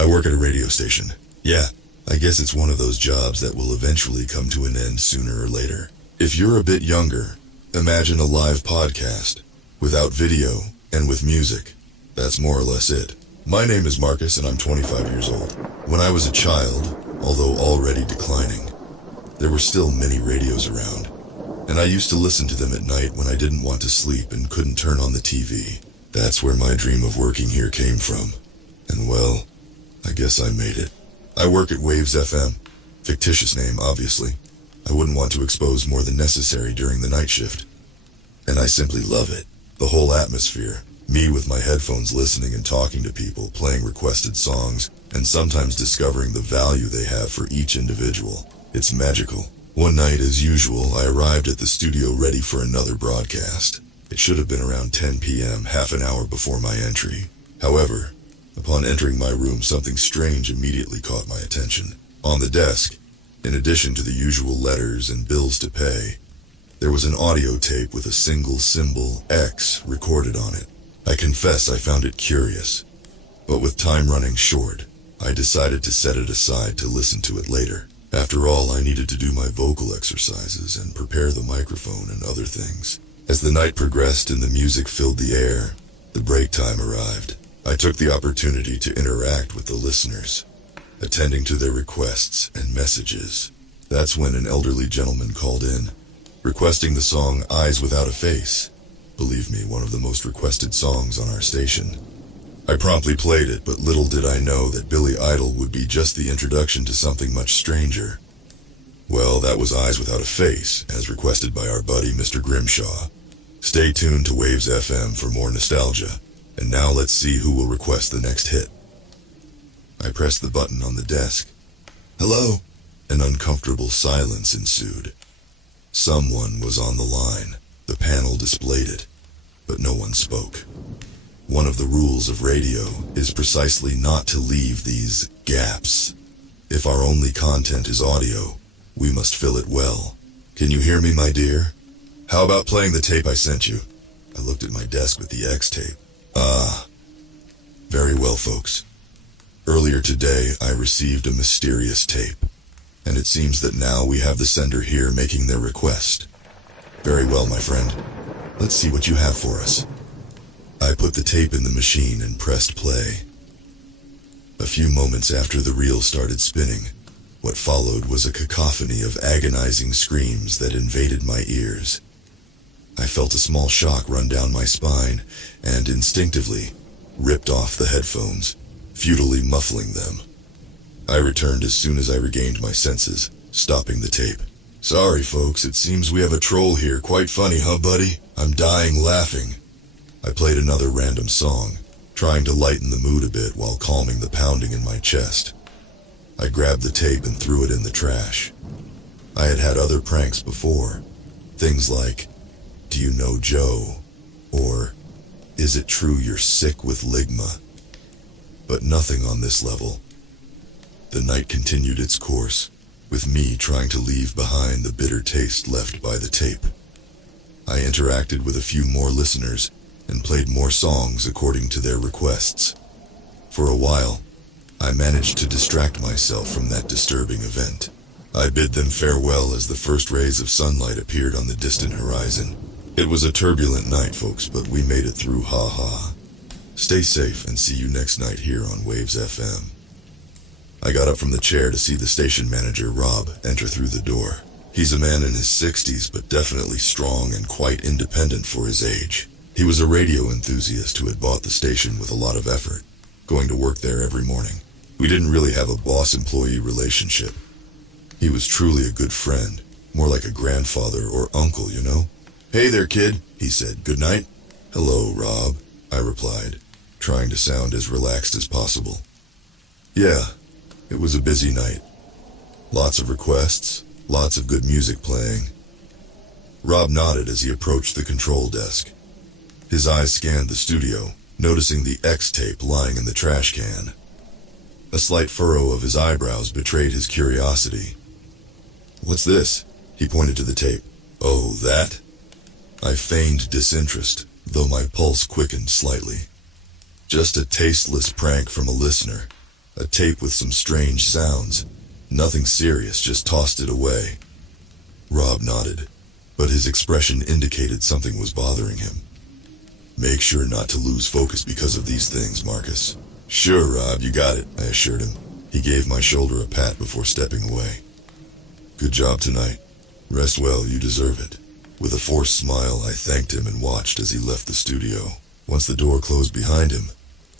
I work at a radio station. Yeah, I guess it's one of those jobs that will eventually come to an end sooner or later. If you're a bit younger, imagine a live podcast, without video and with music. That's more or less it. My name is Marcus and I'm 25 years old. When I was a child, although already declining, there were still many radios around, and I used to listen to them at night when I didn't want to sleep and couldn't turn on the TV. That's where my dream of working here came from. And well, I guess I made it. I work at Waves FM. Fictitious name, obviously. I wouldn't want to expose more than necessary during the night shift. And I simply love it. The whole atmosphere. Me with my headphones listening and talking to people, playing requested songs, and sometimes discovering the value they have for each individual. It's magical. One night, as usual, I arrived at the studio ready for another broadcast. It should have been around 10 p.m., half an hour before my entry. However, upon entering my room, something strange immediately caught my attention. On the desk, in addition to the usual letters and bills to pay, there was an audio tape with a single symbol, X, recorded on it. I confess I found it curious, but with time running short, I decided to set it aside to listen to it later. After all, I needed to do my vocal exercises and prepare the microphone and other things. As the night progressed and the music filled the air, the break time arrived. I took the opportunity to interact with the listeners, attending to their requests and messages. That's when an elderly gentleman called in, requesting the song Eyes Without a Face. Believe me, one of the most requested songs on our station. I promptly played it, but little did I know that Billy Idol would be just the introduction to something much stranger. Well, that was Eyes Without a Face, as requested by our buddy Mr. Grimshaw. Stay tuned to Waves FM for more nostalgia, and now let's see who will request the next hit. I pressed the button on the desk. Hello? An uncomfortable silence ensued. Someone was on the line. The panel displayed it, but no one spoke. One of the rules of radio is precisely not to leave these gaps. If our only content is audio, we must fill it well. Can you hear me, my dear? How about playing the tape I sent you? I looked at my desk with the X tape. Very well, folks. Earlier today, I received a mysterious tape, and it seems that now we have the sender here making their request. Very well, my friend. Let's see what you have for us. I put the tape in the machine and pressed play. A few moments after the reel started spinning, what followed was a cacophony of agonizing screams that invaded my ears. I felt a small shock run down my spine and instinctively ripped off the headphones, futilely muffling them. I returned as soon as I regained my senses, stopping the tape. Sorry, folks, it seems we have a troll here. Quite funny, huh, buddy? I'm dying laughing. I played another random song, trying to lighten the mood a bit while calming the pounding in my chest. I grabbed the tape and threw it in the trash. I had had other pranks before. Things like, do you know Joe? Or, is it true you're sick with ligma? But nothing on this level. The night continued its course, with me trying to leave behind the bitter taste left by the tape. I interacted with a few more listeners and played more songs according to their requests. For a while, I managed to distract myself from that disturbing event. I bid them farewell as the first rays of sunlight appeared on the distant horizon. It was a turbulent night, folks, but we made it through, ha. Stay safe and see you next night here on Waves FM. I got up from the chair to see the station manager, Rob, enter through the door. He's a man in his 60s, but definitely strong and quite independent for his age. He was a radio enthusiast who had bought the station with a lot of effort, going to work there every morning. We didn't really have a boss-employee relationship. He was truly a good friend, more like a grandfather or uncle, you know? Hey there, kid, he said. Good night. Hello, Rob, I replied, trying to sound as relaxed as possible. Yeah, it was a busy night. Lots of requests, lots of good music playing. Rob nodded as he approached the control desk. His eyes scanned the studio, noticing the X tape lying in the trash can. A slight furrow of his eyebrows betrayed his curiosity. What's this? He pointed to the tape. Oh, that? I feigned disinterest, though my pulse quickened slightly. Just a tasteless prank from a listener. A tape with some strange sounds. Nothing serious, just tossed it away. Rob nodded, but his expression indicated something was bothering him. Make sure not to lose focus because of these things, Marcus. Sure, Rob, you got it, I assured him. He gave my shoulder a pat before stepping away. Good job tonight. Rest well, you deserve it. With a forced smile, I thanked him and watched as he left the studio. Once the door closed behind him,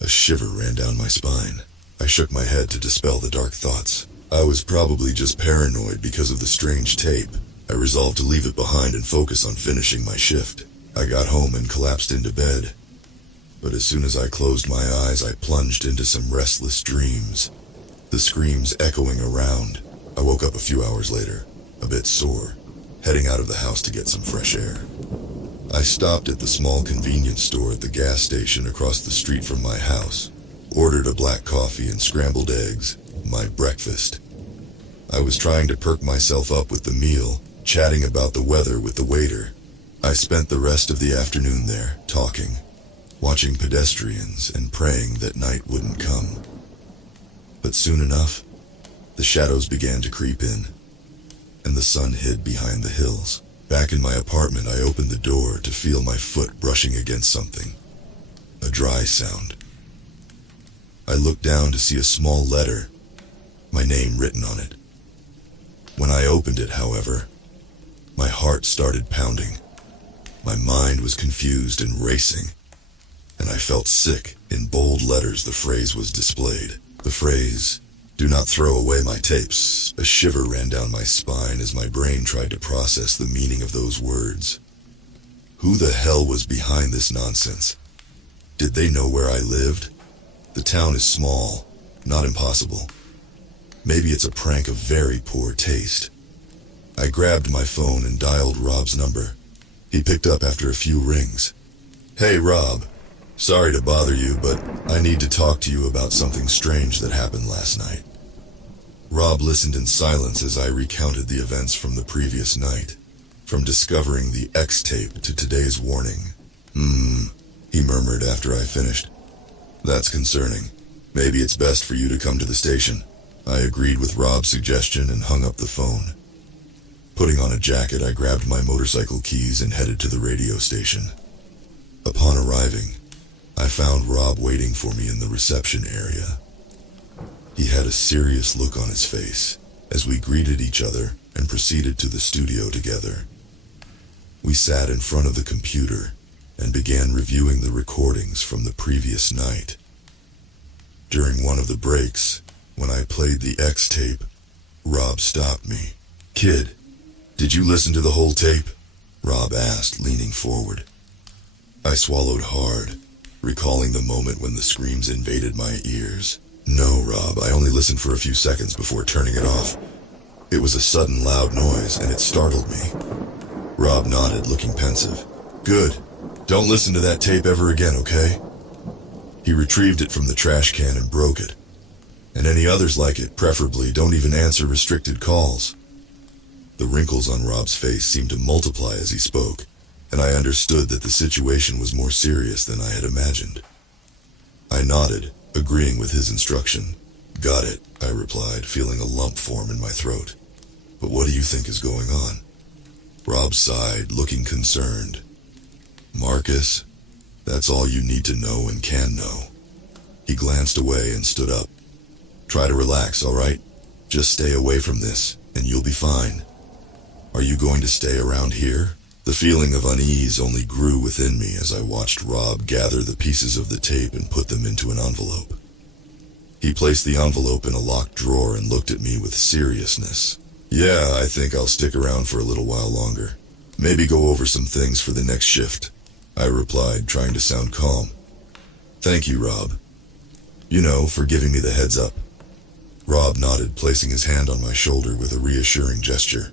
a shiver ran down my spine. I shook my head to dispel the dark thoughts. I was probably just paranoid because of the strange tape. I resolved to leave it behind and focus on finishing my shift. I got home and collapsed into bed. But as soon as I closed my eyes, I plunged into some restless dreams. The screams echoing around. I woke up a few hours later, a bit sore, heading out of the house to get some fresh air. I stopped at the small convenience store at the gas station across the street from my house, ordered a black coffee and scrambled eggs, my breakfast. I was trying to perk myself up with the meal, chatting about the weather with the waiter. I spent the rest of the afternoon there, talking, watching pedestrians and praying that night wouldn't come. But soon enough, the shadows began to creep in, and the sun hid behind the hills. Back in my apartment, I opened the door to feel my foot brushing against something. A dry sound. I looked down to see a small letter, my name written on it. When I opened it, however, my heart started pounding. My mind was confused and racing, and I felt sick. In bold letters, the phrase was displayed. The phrase, "Do not throw away my tapes." A shiver ran down my spine as my brain tried to process the meaning of those words. Who the hell was behind this nonsense? Did they know where I lived? The town is small, not impossible. Maybe it's a prank of very poor taste. I grabbed my phone and dialed Rob's number. He picked up after a few rings. Hey, Rob. Sorry to bother you, but I need to talk to you about something strange that happened last night. Rob listened in silence as I recounted the events from the previous night, from discovering the X tape to today's warning. He murmured after I finished. That's concerning. Maybe it's best for you to come to the station. I agreed with Rob's suggestion and hung up the phone. Putting on a jacket, I grabbed my motorcycle keys and headed to the radio station. Upon arriving, I found Rob waiting for me in the reception area. He had a serious look on his face as we greeted each other and proceeded to the studio together. We sat in front of the computer and began reviewing the recordings from the previous night. During one of the breaks, when I played the X tape, Rob stopped me. Kid, did you listen to the whole tape? Rob asked, leaning forward. I swallowed hard, recalling the moment when the screams invaded my ears. No, Rob, I only listened for a few seconds before turning it off. It was a sudden loud noise, and it startled me. Rob nodded, looking pensive. Good. Don't listen to that tape ever again, okay? He retrieved it from the trash can and broke it. And any others like it, preferably, don't even answer restricted calls. The wrinkles on Rob's face seemed to multiply as he spoke, and I understood that the situation was more serious than I had imagined. I nodded, agreeing with his instruction. Got it, I replied, feeling a lump form in my throat. But what do you think is going on? Rob sighed, looking concerned. Marcus, that's all you need to know and can know. He glanced away and stood up. Try to relax, all right? Just stay away from this, and you'll be fine. Are you going to stay around here? The feeling of unease only grew within me as I watched Rob gather the pieces of the tape and put them into an envelope. He placed the envelope in a locked drawer and looked at me with seriousness. Yeah, I think I'll stick around for a little while longer. Maybe go over some things for the next shift, I replied, trying to sound calm. Thank you, Rob. You know, for giving me the heads up. Rob nodded, placing his hand on my shoulder with a reassuring gesture.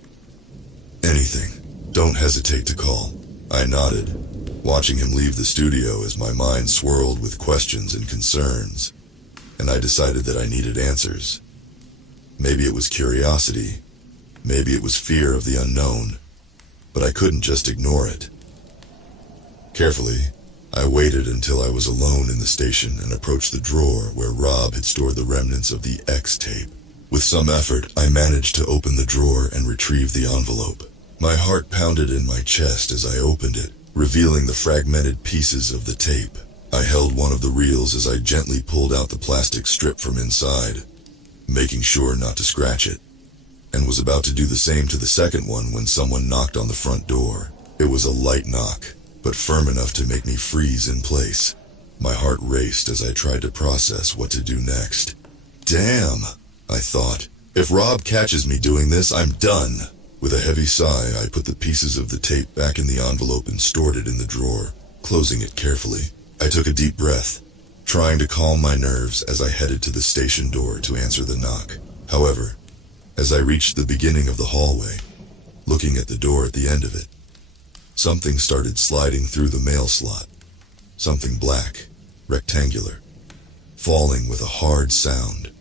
Anything. Don't hesitate to call. I nodded, watching him leave the studio as my mind swirled with questions and concerns, and I decided that I needed answers. Maybe it was curiosity, maybe it was fear of the unknown, but I couldn't just ignore it. Carefully, I waited until I was alone in the station and approached the drawer where Rob had stored the remnants of the X tape. With some effort, I managed to open the drawer and retrieve the envelope. My heart pounded in my chest as I opened it, revealing the fragmented pieces of the tape. I held one of the reels as I gently pulled out the plastic strip from inside, making sure not to scratch it, and was about to do the same to the second one when someone knocked on the front door. It was a light knock, but firm enough to make me freeze in place. My heart raced as I tried to process what to do next. Damn, I thought. If Rob catches me doing this, I'm done. With a heavy sigh, I put the pieces of the tape back in the envelope and stored it in the drawer, closing it carefully. I took a deep breath, trying to calm my nerves as I headed to the station door to answer the knock. However, as I reached the beginning of the hallway, looking at the door at the end of it, something started sliding through the mail slot. Something black, rectangular, falling with a hard sound.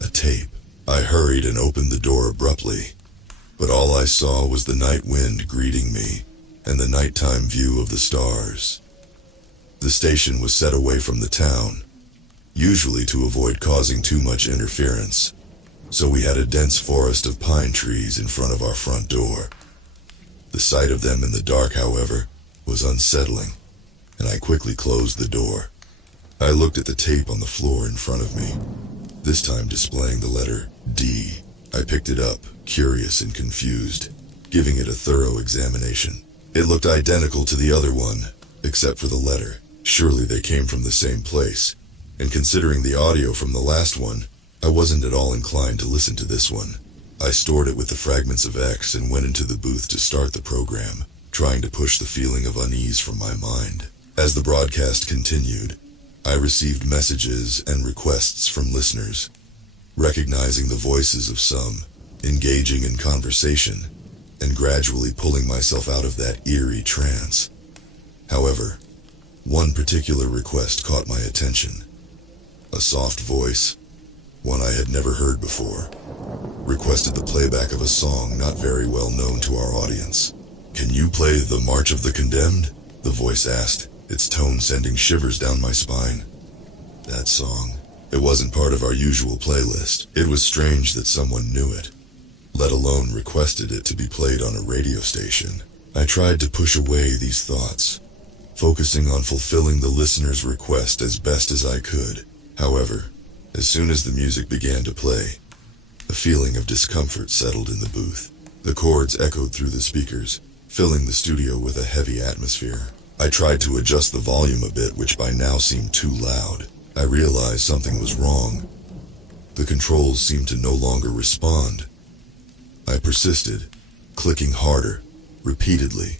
A tape. I hurried and opened the door abruptly, but all I saw was the night wind greeting me and the nighttime view of the stars. The station was set away from the town, usually to avoid causing too much interference, so we had a dense forest of pine trees in front of our front door. The sight of them in the dark, however, was unsettling, and I quickly closed the door. I looked at the tape on the floor in front of me, this time displaying the letter D. I picked it up, curious and confused, giving it a thorough examination. It looked identical to the other one, except for the letter. Surely they came from the same place, and considering the audio from the last one, I wasn't at all inclined to listen to this one. I stored it with the fragments of X and went into the booth to start the program, trying to push the feeling of unease from my mind. As the broadcast continued, I received messages and requests from listeners, recognizing the voices of some, engaging in conversation, and gradually pulling myself out of that eerie trance. However, one particular request caught my attention. A soft voice, one I had never heard before, requested the playback of a song not very well known to our audience. "Can you play the March of the Condemned?" the voice asked, its tone sending shivers down my spine. That song. It wasn't part of our usual playlist. It was strange that someone knew it, let alone requested it to be played on a radio station. I tried to push away these thoughts, focusing on fulfilling the listener's request as best as I could. However, as soon as the music began to play, a feeling of discomfort settled in the booth. The chords echoed through the speakers, filling the studio with a heavy atmosphere. I tried to adjust the volume a bit, which by now seemed too loud. I realized something was wrong. The controls seemed to no longer respond. I persisted, clicking harder, repeatedly,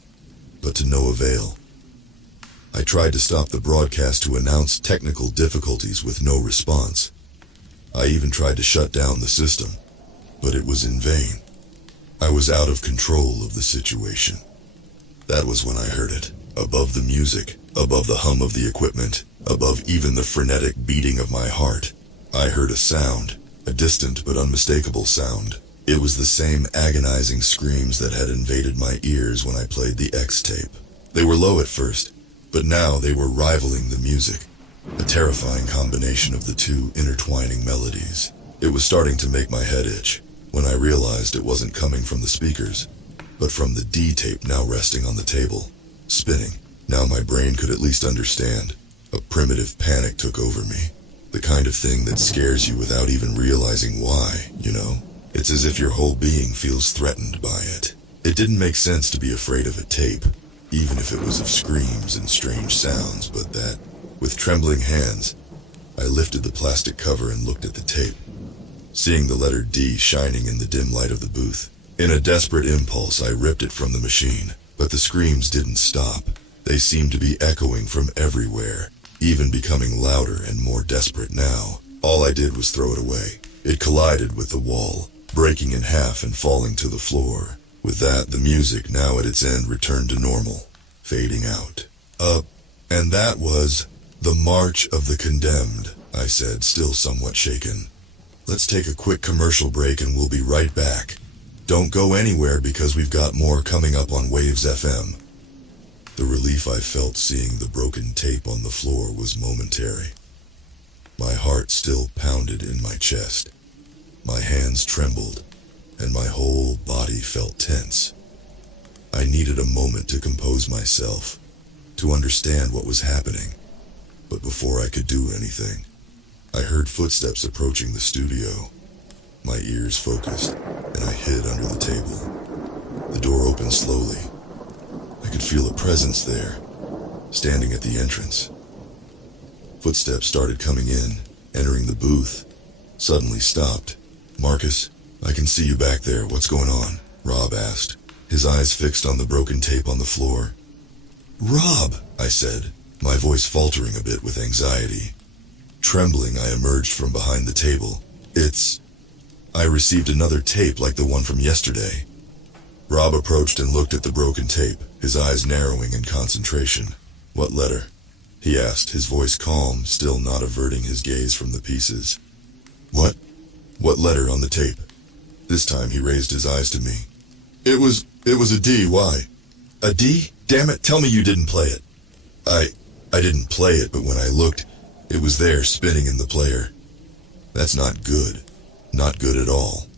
but to no avail. I tried to stop the broadcast to announce technical difficulties with no response. I even tried to shut down the system, but it was in vain. I was out of control of the situation. That was when I heard it. Above the music, above the hum of the equipment, above even the frenetic beating of my heart, I heard a sound, a distant but unmistakable sound. It was the same agonizing screams that had invaded my ears when I played the X tape. They were low at first, but now they were rivaling the music, a terrifying combination of the two intertwining melodies. It was starting to make my head itch when I realized it wasn't coming from the speakers, but from the D tape now resting on the table, spinning. Now my brain could at least understand. A primitive panic took over me, the kind of thing that scares you without even realizing why, you know? It's as if your whole being feels threatened by it. It didn't make sense to be afraid of a tape, even if it was of screams and strange sounds, but that, with trembling hands, I lifted the plastic cover and looked at the tape, seeing the letter D shining in the dim light of the booth. In a desperate impulse, I ripped it from the machine, but the screams didn't stop. They seemed to be echoing from everywhere, even becoming louder and more desperate now. All I did was throw it away. It collided with the wall, breaking in half and falling to the floor. With that, the music, now at its end, returned to normal, fading out. And that was the March of the Condemned, I said, still somewhat shaken. Let's take a quick commercial break and we'll be right back. Don't go anywhere because we've got more coming up on Waves FM. The relief I felt seeing the broken tape on the floor was momentary. My heart still pounded in my chest. My hands trembled, and my whole body felt tense. I needed a moment to compose myself, to understand what was happening. But before I could do anything, I heard footsteps approaching the studio. My ears focused, and I hid under the table. The door opened slowly. I could feel a presence there, standing at the entrance. Footsteps started coming in, entering the booth, suddenly stopped. "Marcus, I can see you back there. What's going on?" Rob asked, his eyes fixed on the broken tape on the floor. "Rob," I said, my voice faltering a bit with anxiety. Trembling, I emerged from behind the table. I received another tape like the one from yesterday." Rob approached and looked at the broken tape, his eyes narrowing in concentration. "What letter?" he asked, his voice calm, still not averting his gaze from the pieces. What letter on the tape?" This time he raised his eyes to me. It was a D. Why?" "A D? Damn it, tell me you didn't play it." I didn't play it, but when I looked, it was there spinning in the player." "That's not good. Not good at all."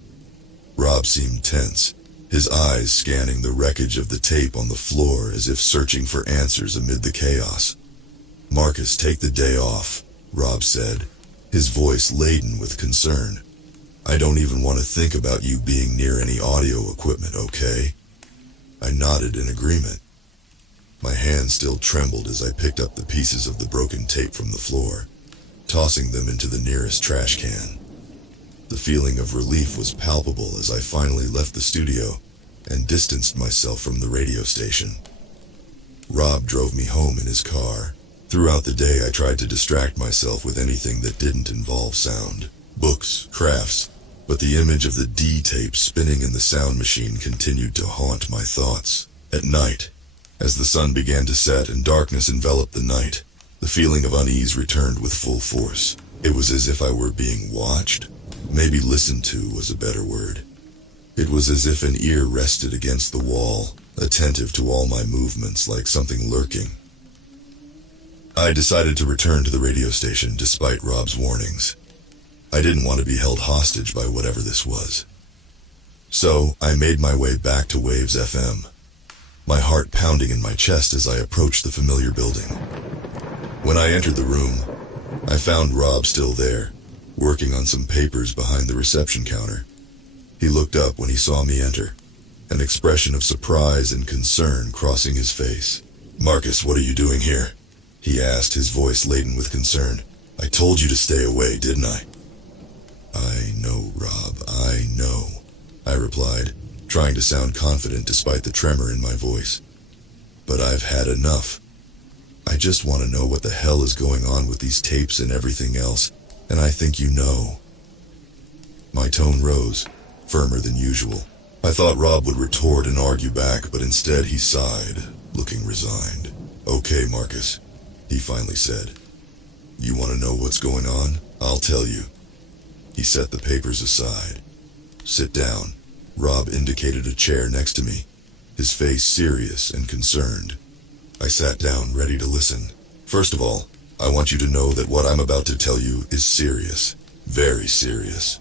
Rob seemed tense, his eyes scanning the wreckage of the tape on the floor as if searching for answers amid the chaos. "Marcus, take the day off," Rob said, his voice laden with concern. "I don't even want to think about you being near any audio equipment, okay?" I nodded in agreement. My hands still trembled as I picked up the pieces of the broken tape from the floor, tossing them into the nearest trash can. The feeling of relief was palpable as I finally left the studio and distanced myself from the radio station. Rob drove me home in his car. Throughout the day, I tried to distract myself with anything that didn't involve sound, books, crafts, but the image of the D tape spinning in the sound machine continued to haunt my thoughts. At night, as the sun began to set and darkness enveloped the night, the feeling of unease returned with full force. It was as if I were being watched. Maybe listened to was a better word. It was as if an ear rested against the wall, attentive to all my movements like something lurking. I decided to return to the radio station despite Rob's warnings. I didn't want to be held hostage by whatever this was. So, I made my way back to Waves FM, my heart pounding in my chest as I approached the familiar building. When I entered the room, I found Rob still there, working on some papers behind the reception counter. He looked up when he saw me enter, an expression of surprise and concern crossing his face. "Marcus, what are you doing here?" he asked, his voice laden with concern. "I told you to stay away, didn't I?" "I know, Rob, I know," I replied, trying to sound confident despite the tremor in my voice. "But I've had enough. I just want to know what the hell is going on with these tapes and everything else, and I think you know." My tone rose, firmer than usual. I thought Rob would retort and argue back, but instead he sighed, looking resigned. "Okay, Marcus," he finally said. "You want to know what's going on? I'll tell you." He set the papers aside. "Sit down." Rob indicated a chair next to me, his face serious and concerned. I sat down, ready to listen. "First of all, I want you to know that what I'm about to tell you is serious. Very serious,"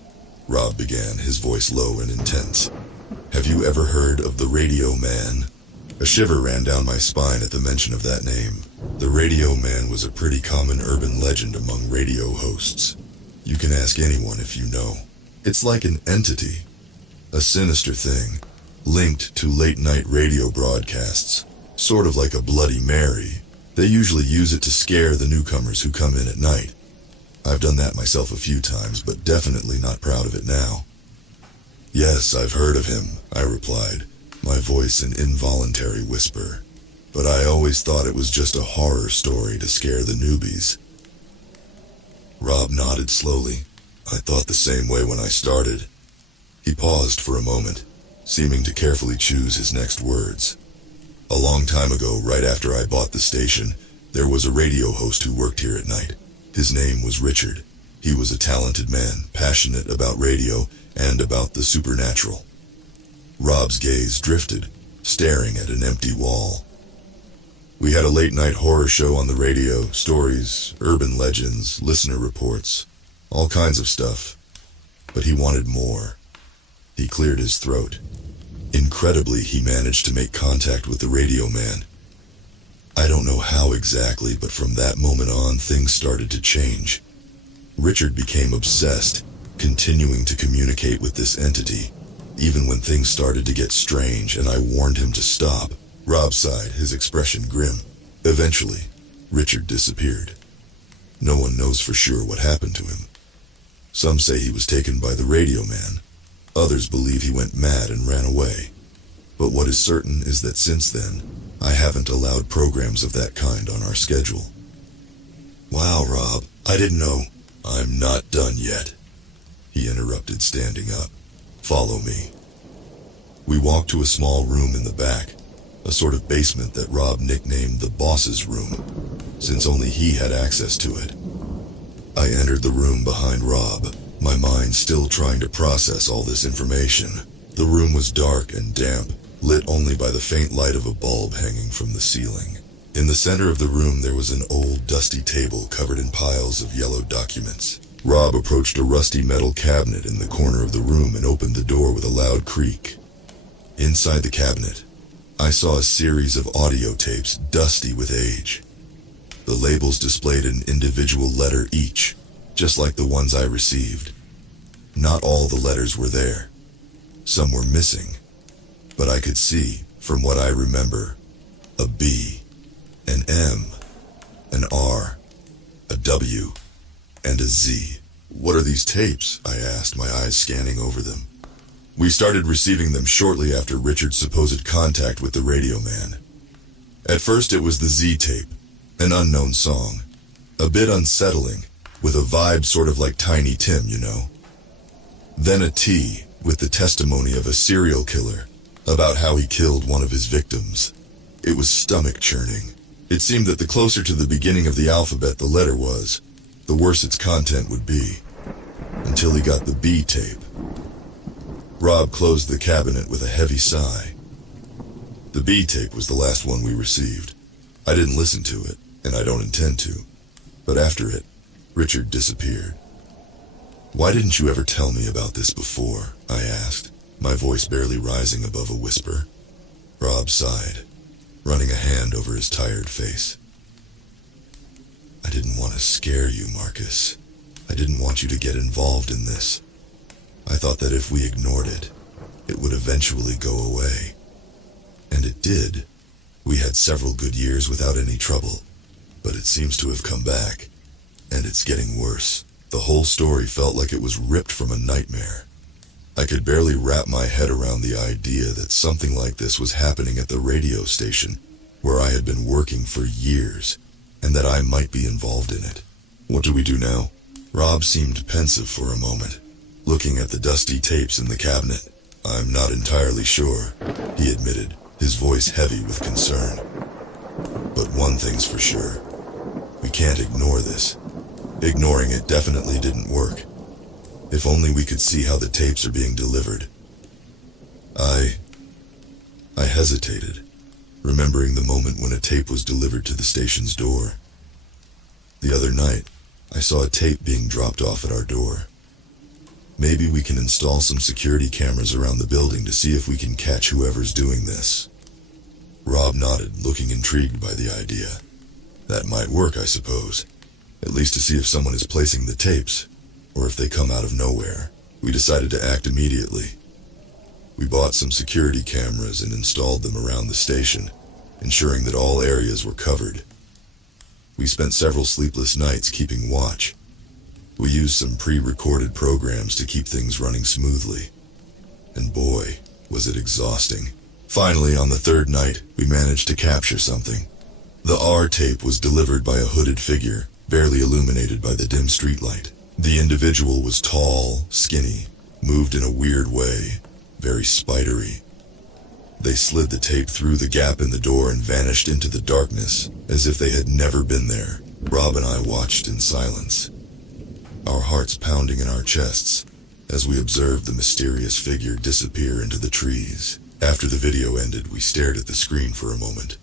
Rob began, his voice low and intense. "Have you ever heard of the Radio Man?" A shiver ran down my spine at the mention of that name. The Radio Man was a pretty common urban legend among radio hosts. You can ask anyone if you know. It's like an entity, a sinister thing, linked to late-night radio broadcasts, sort of like a Bloody Mary. They usually use it to scare the newcomers who come in at night. I've done that myself a few times, but definitely not proud of it now. "Yes, I've heard of him," I replied, my voice an involuntary whisper. "But I always thought it was just a horror story to scare the newbies." Rob nodded slowly. "I thought the same way when I started." He paused for a moment, seeming to carefully choose his next words. "A long time ago, right after I bought the station, there was a radio host who worked here at night. His name was Richard. He was a talented man, passionate about radio and about the supernatural." Rob's gaze drifted, staring at an empty wall. We had a late-night horror show on the radio, stories, urban legends, listener reports, all kinds of stuff. But he wanted more. He cleared his throat. Incredibly, he managed to make contact with the radio man. I don't know how exactly, but from that moment on, things started to change. Richard became obsessed, continuing to communicate with this entity, even when things started to get strange and I warned him to stop. Rob sighed, his expression grim. Eventually, Richard disappeared. No one knows for sure what happened to him. Some say he was taken by the radio man. Others believe he went mad and ran away. But what is certain is that since then, I haven't allowed programs of that kind on our schedule. Wow, Rob, I didn't know. I'm not done yet, he interrupted, standing up. Follow me. We walked to a small room in the back, a sort of basement that Rob nicknamed the boss's room, since only he had access to it. I entered the room behind Rob, my mind still trying to process all this information. The room was dark and damp, lit only by the faint light of a bulb hanging from the ceiling. In the center of the room there was an old, dusty table covered in piles of yellow documents. Rob approached a rusty metal cabinet in the corner of the room and opened the door with a loud creak. Inside the cabinet, I saw a series of audio tapes dusty with age. The labels displayed an individual letter each, just like the ones I received. Not all the letters were there. Some were missing, but I could see, from what I remember, a B, an M, an R, a W, and a Z. What are these tapes? I asked, my eyes scanning over them. We started receiving them shortly after Richard's supposed contact with the radio man. At first it was the Z tape, an unknown song, a bit unsettling, with a vibe sort of like Tiny Tim, you know. Then a T, with the testimony of a serial killer, about how he killed one of his victims. It was stomach-churning. It seemed that the closer to the beginning of the alphabet the letter was, the worse its content would be, until he got the B tape. Rob closed the cabinet with a heavy sigh. The B tape was the last one we received. I didn't listen to it, and I don't intend to. But after it, Richard disappeared. Why didn't you ever tell me about this before? I asked, my voice barely rising above a whisper. Rob sighed, running a hand over his tired face. I didn't want to scare you, Marcus. I didn't want you to get involved in this. I thought that if we ignored it, it would eventually go away. And it did. We had several good years without any trouble, but it seems to have come back, and it's getting worse. The whole story felt like it was ripped from a nightmare. I could barely wrap my head around the idea that something like this was happening at the radio station, where I had been working for years, and that I might be involved in it. What do we do now? Rob seemed pensive for a moment, looking at the dusty tapes in the cabinet. I'm not entirely sure, he admitted, his voice heavy with concern. But one thing's for sure. We can't ignore this. Ignoring it definitely didn't work. If only we could see how the tapes are being delivered. I hesitated, remembering the moment when a tape was delivered to the station's door. The other night, I saw a tape being dropped off at our door. Maybe we can install some security cameras around the building to see if we can catch whoever's doing this. Rob nodded, looking intrigued by the idea. That might work, I suppose. At least to see if someone is placing the tapes, or if they come out of nowhere. We decided to act immediately. We bought some security cameras and installed them around the station, ensuring that all areas were covered. We spent several sleepless nights keeping watch. We used some pre-recorded programs to keep things running smoothly. And boy, was it exhausting. Finally, on the third night, we managed to capture something. The R tape was delivered by a hooded figure, barely illuminated by the dim streetlight. The individual was tall, skinny, moved in a weird way, very spidery. They slid the tape through the gap in the door and vanished into the darkness, as if they had never been there. Rob and I watched in silence, our hearts pounding in our chests, as we observed the mysterious figure disappear into the trees. After the video ended, we stared at the screen for a moment,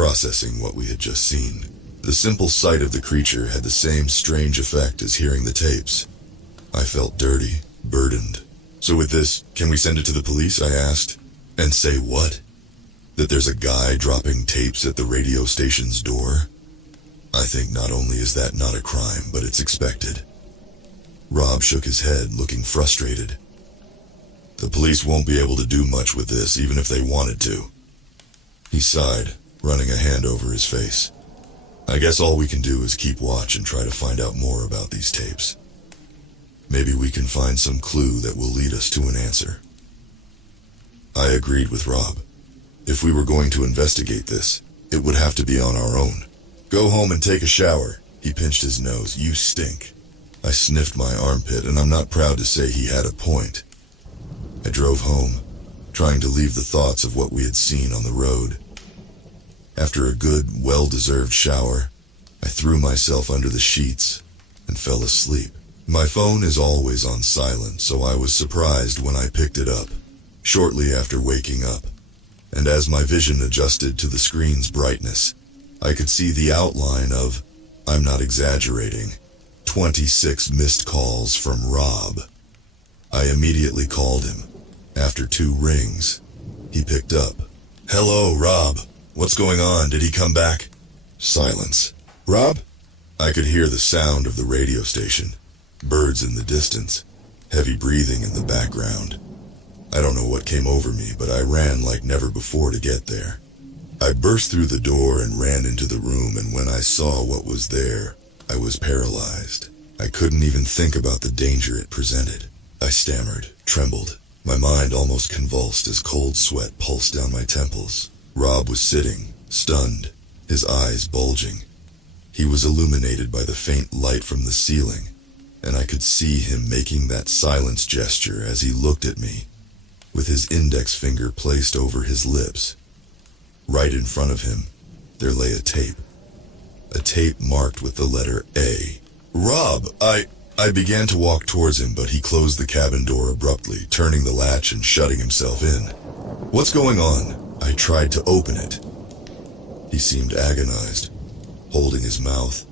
processing what we had just seen. The simple sight of the creature had the same strange effect as hearing the tapes. I felt dirty, burdened. "So with this, can we send it to the police?" I asked. "And say what? That there's a guy dropping tapes at the radio station's door? I think not only is that not a crime, but it's expected." Rob shook his head, looking frustrated. "The police won't be able to do much with this, even if they wanted to." He sighed, running a hand over his face. "I guess all we can do is keep watch and try to find out more about these tapes. Maybe we can find some clue that will lead us to an answer." I agreed with Rob. If we were going to investigate this, it would have to be on our own. "Go home and take a shower." He pinched his nose. "You stink." I sniffed my armpit, and I'm not proud to say he had a point. I drove home, trying to leave the thoughts of what we had seen on the road. After a good, well-deserved shower, I threw myself under the sheets and fell asleep. My phone is always on silent, so I was surprised when I picked it up, shortly after waking up, and as my vision adjusted to the screen's brightness, I could see the outline of, I'm not exaggerating, 26 missed calls from Rob. I immediately called him. After 2 rings, he picked up. "Hello, Rob. What's going on? Did he come back?" Silence. "Rob?" I could hear the sound of the radio station. Birds in the distance. Heavy breathing in the background. I don't know what came over me, but I ran like never before to get there. I burst through the door and ran into the room, and when I saw what was there, I was paralyzed. I couldn't even think about the danger it presented. I stammered, trembled. My mind almost convulsed as cold sweat pulsed down my temples. Rob was sitting, stunned, his eyes bulging. He was illuminated by the faint light from the ceiling, and I could see him making that silence gesture as he looked at me, with his index finger placed over his lips. Right in front of him, there lay a tape marked with the letter A. "Rob, I began to walk towards him, but he closed the cabin door abruptly, turning the latch and shutting himself in. "What's going on?" I tried to open it. He seemed agonized, holding his mouth,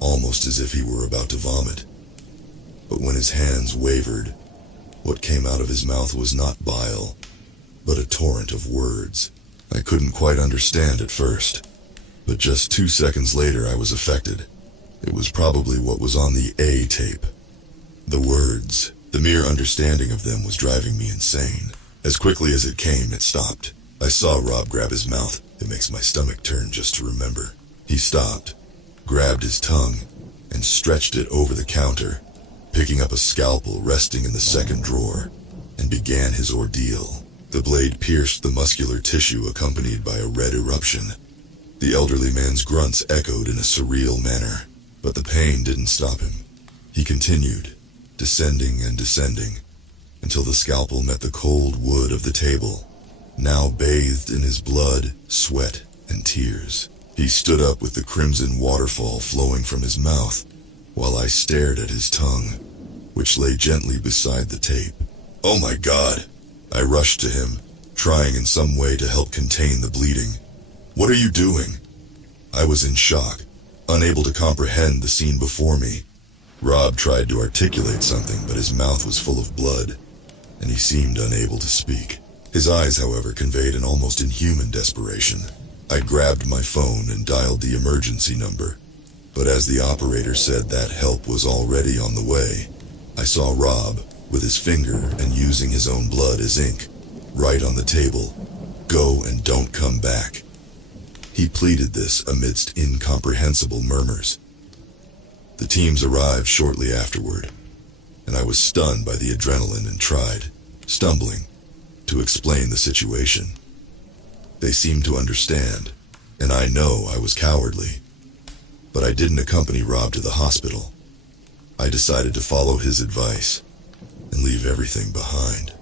almost as if he were about to vomit. But when his hands wavered, what came out of his mouth was not bile, but a torrent of words. I couldn't quite understand at first, but just 2 seconds later I was affected. It was probably what was on the A tape. The words, the mere understanding of them was driving me insane. As quickly as it came, it stopped. I saw Rob grab his mouth. It makes my stomach turn just to remember. He stopped, grabbed his tongue, and stretched it over the counter, picking up a scalpel resting in the second drawer, and began his ordeal. The blade pierced the muscular tissue accompanied by a red eruption. The elderly man's grunts echoed in a surreal manner, but the pain didn't stop him. He continued, descending and descending, until the scalpel met the cold wood of the table, now bathed in his blood, sweat, and tears. He stood up with the crimson waterfall flowing from his mouth, while I stared at his tongue, which lay gently beside the tape. "Oh my God!" I rushed to him, trying in some way to help contain the bleeding. "What are you doing?" I was in shock, unable to comprehend the scene before me. Rob tried to articulate something, but his mouth was full of blood, and he seemed unable to speak. His eyes, however, conveyed an almost inhuman desperation. I grabbed my phone and dialed the emergency number, but as the operator said that help was already on the way, I saw Rob, with his finger and using his own blood as ink, write on the table, "Go and don't come back." He pleaded this amidst incomprehensible murmurs. The teams arrived shortly afterward, and I was stunned by the adrenaline and tried, stumbling, to explain the situation. They seemed to understand, and I know I was cowardly. But I didn't accompany Rob to the hospital. I decided to follow his advice and leave everything behind.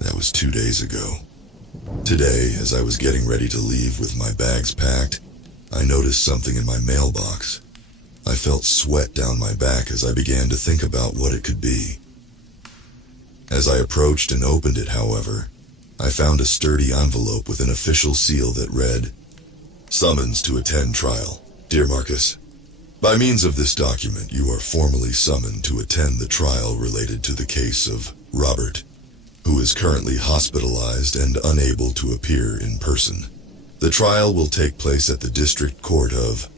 That was 2 days ago. Today, as I was getting ready to leave with my bags packed, I noticed something in my mailbox. I felt sweat down my back as I began to think about what it could be. As I approached and opened it, however, I found a sturdy envelope with an official seal that read, Summons to attend trial. Dear Marcus, by means of this document, you are formally summoned to attend the trial related to the case of Robert, who is currently hospitalized and unable to appear in person. The trial will take place at the District Court of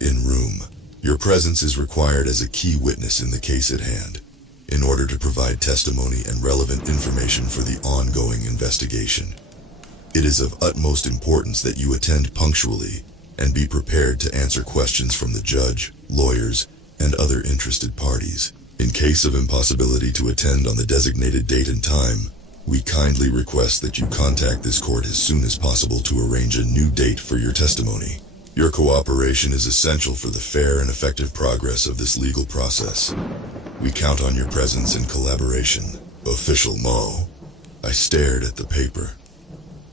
in room. Your presence is required as a key witness in the case at hand, in order to provide testimony and relevant information for the ongoing investigation. It is of utmost importance that you attend punctually and be prepared to answer questions from the judge, lawyers, and other interested parties. In case of impossibility to attend on the designated date and time, we kindly request that you contact this court as soon as possible to arrange a new date for your testimony. Your cooperation is essential for the fair and effective progress of this legal process. We count on your presence and collaboration. Official Mo. I stared at the paper.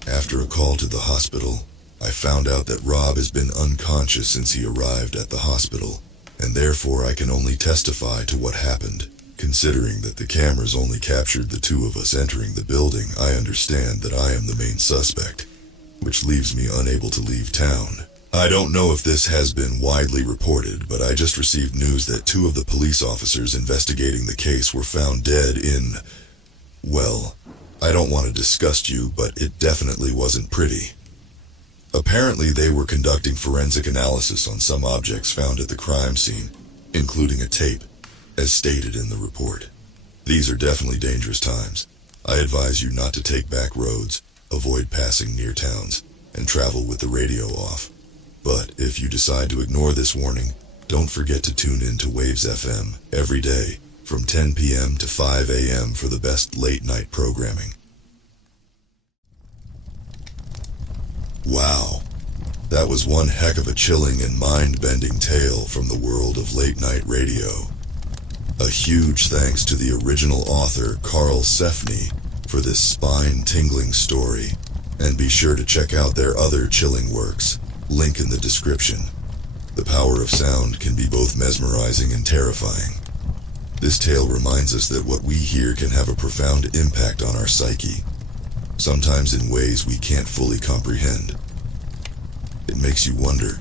After a call to the hospital, I found out that Rob has been unconscious since he arrived at the hospital, and therefore I can only testify to what happened. Considering that the cameras only captured the two of us entering the building, I understand that I am the main suspect, which leaves me unable to leave town. I don't know if this has been widely reported, but I just received news that two of the police officers investigating the case were found dead in... well, I don't want to disgust you, but it definitely wasn't pretty. Apparently they were conducting forensic analysis on some objects found at the crime scene, including a tape, as stated in the report. These are definitely dangerous times. I advise you not to take back roads, avoid passing near towns, and travel with the radio off. But if you decide to ignore this warning, don't forget to tune in to Waves FM every day from 10 p.m. to 5 a.m. for the best late-night programming. Wow, that was one heck of a chilling and mind-bending tale from the world of late-night radio. A huge thanks to the original author, Carl Sefney, for this spine-tingling story, and be sure to check out their other chilling works, link in the description. The power of sound can be both mesmerizing and terrifying. This tale reminds us that what we hear can have a profound impact on our psyche, sometimes in ways we can't fully comprehend. It makes you wonder,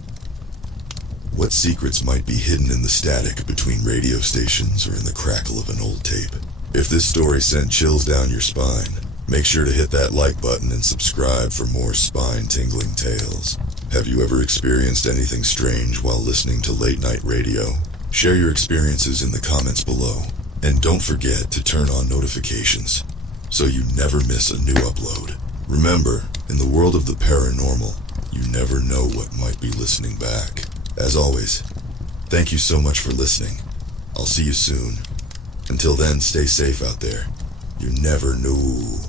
what secrets might be hidden in the static between radio stations or in the crackle of an old tape? If this story sent chills down your spine, make sure to hit that like button and subscribe for more spine-tingling tales. Have you ever experienced anything strange while listening to late-night radio? Share your experiences in the comments below, and don't forget to turn on notifications so you never miss a new upload. Remember, in the world of the paranormal, you never know what might be listening back. As always, thank you so much for listening. I'll see you soon. Until then, stay safe out there. You never know.